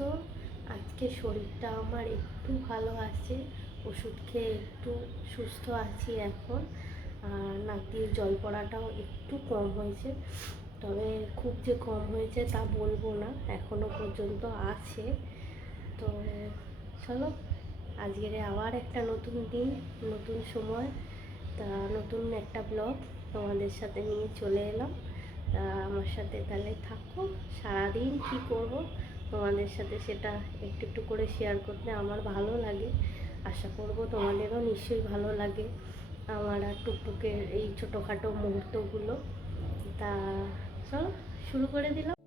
আছো আজকে শরীরটা আমার একটু ভালো আছে, ওষুধ খেয়ে একটু সুস্থ আছি এখন। আর নাক দিয়ে জল পড়াটাও একটু কম হয়েছে, তবে খুব যে কম হয়েছে তা বলব না, এখনও পর্যন্ত আছে। তো চলো, আজকের আবার একটা নতুন দিন, নতুন সময়, তা নতুন একটা ব্লগ তোমাদের সাথে নিয়ে চলে এলাম। তা আমার সাথে তাহলে থাকো, সারাদিন কি করব তোমাদের সাথে সেটা একটু একটু করে শেয়ার করতে আমার ভালো লাগে। আশা করব তোমাদেরও নিশ্চয়ই ভালো লাগে আমার আর টুকটুকের এই ছোটোখাটো মুহূর্তগুলো। তা চলো, শুরু করে দিলাম।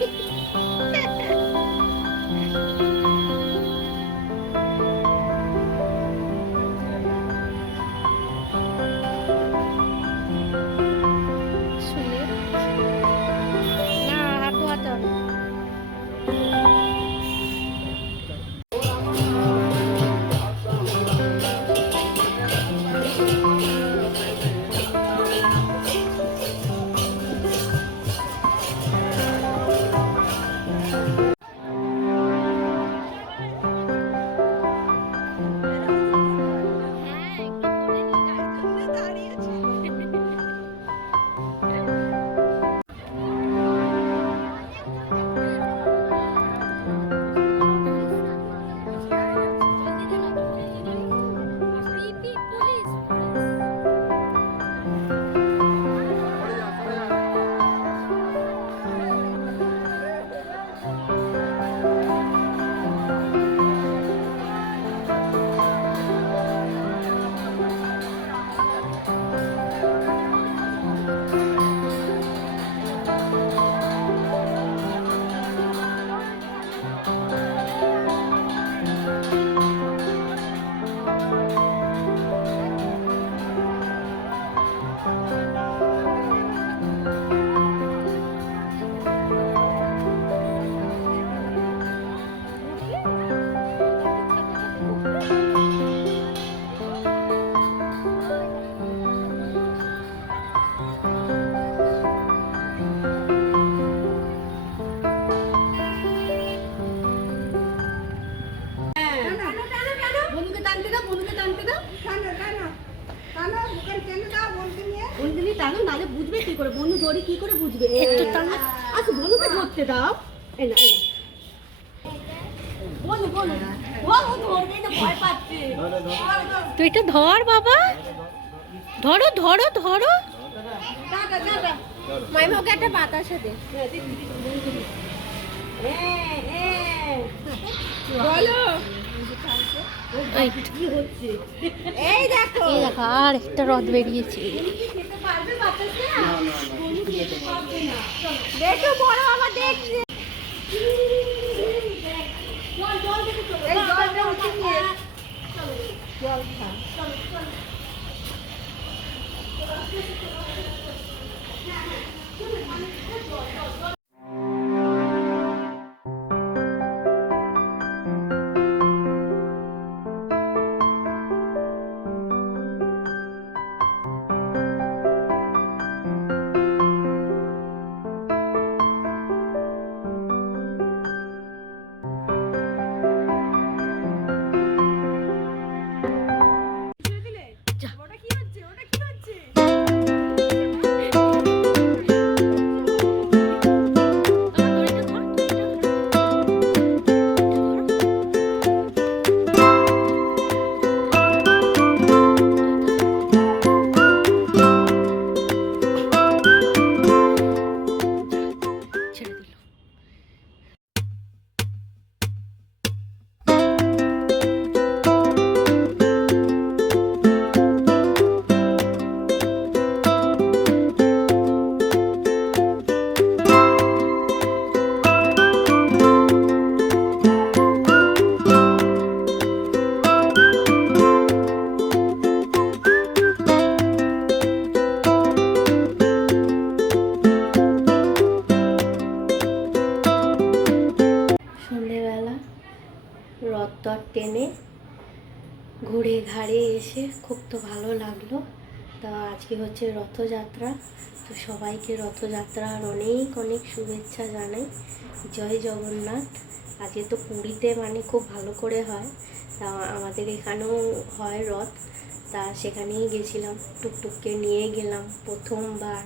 Hehehehe তুমি কি করে বুঝবে? একটু টানো। আচ্ছা বলুকে ধরতে দাও। এই না এই বলো বলো বলো তুই এটা ধর বাবা। ধরো ধরো ধরো। মাইমা ওকে একটা বাতাসা দে। বলো। এই দেখো। এই দেখো আর একটা রথ বেরিয়েছে। দেখো বড় দেখছে। নিয়ে। জল টেনে ঘুরে ঘাড়ে এসে খুব তো ভালো লাগল। তা আজকে হচ্ছে রথযাত্রা। তো সবাইকে রথযাত্রার অনেক অনেক শুভেচ্ছা জানাই। জয় জগন্নাথ। আজকে তো পুরীতে মানে খুব ভালো করে হয়। তা আমাদের এখানেও হয় রথ। তা সেখানেই গেছিলাম, টুকটুককে নিয়ে গেলাম প্রথমবার।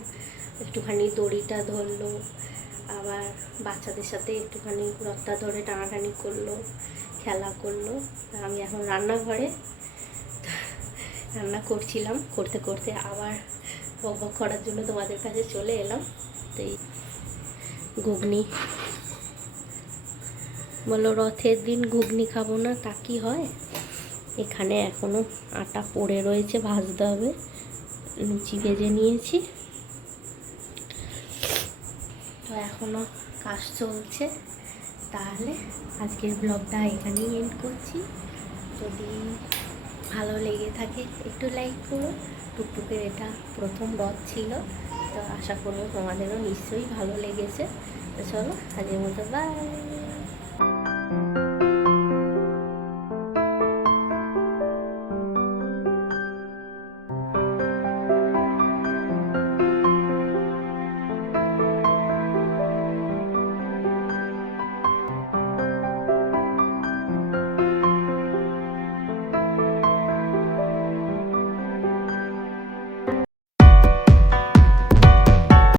একটুখানি দড়িটা ধরলো, আবার বাচ্চাদের সাথে একটুখানি রথটা ধরে টানাটানি করল। খেলা করল। আমি এখন রান্নাঘরে। রান্না করছিলাম, করতে করতে আবার বক করার জন্য তোমাদের কাছে চলে এলাম। তো এই ঘুগনি। বলো রথের দিন ঘুগনি খাব না, তা কি হয়? এখানে এখনও আটা পড়ে রয়েছে, ভাজতে হবে। লুচি ভেজে নিয়েছি। তো এখনও কাজ চলছে। তাহলে আজকের ব্লগটা এখানেই এন্ড করছি। যদি ভালো লেগে থাকে, একটু লাইক করো। টুকটুকের এটা প্রথম রথ ছিল, তো আশা করব তোমাদেরও নিশ্চয়ই ভালো লেগেছে। তো চলো, আজকের মতো বাই